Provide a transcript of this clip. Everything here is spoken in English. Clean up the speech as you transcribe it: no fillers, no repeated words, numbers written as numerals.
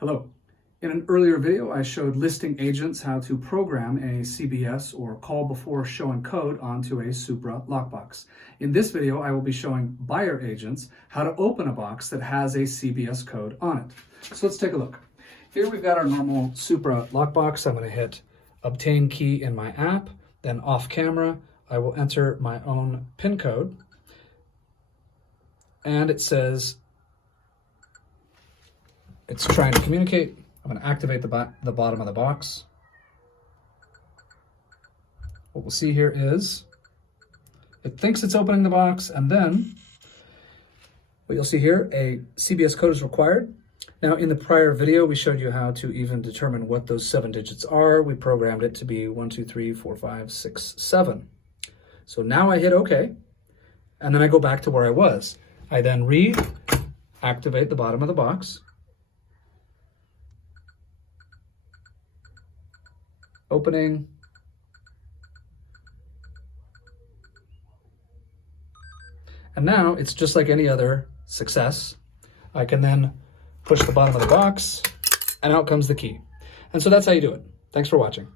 Hello. In an earlier video, I showed listing agents how to program a CBS or call before showing code onto a Supra lockbox. In this video, I will be showing buyer agents how to open a box that has a CBS code on it. So let's take a look. Here we've got our normal Supra lockbox. I'm going to hit Obtain Key in my app, then off camera, I will enter my own PIN code, and it says it's trying to communicate. I'm going to activate the bottom of the box. What we'll see here is it thinks it's opening the box, and then what you'll see here, a CBS code is required. Now, in the prior video, we showed you how to even determine what those 7 digits are. We programmed it to be 1, 2, 3, 4, 5, 6, 7. So now I hit OK, and then I go back to where I was. I then activate the bottom of the box, opening, and now it's just like any other success. I can then push the bottom of the box, and out comes the key. And so that's how you do it. Thanks for watching.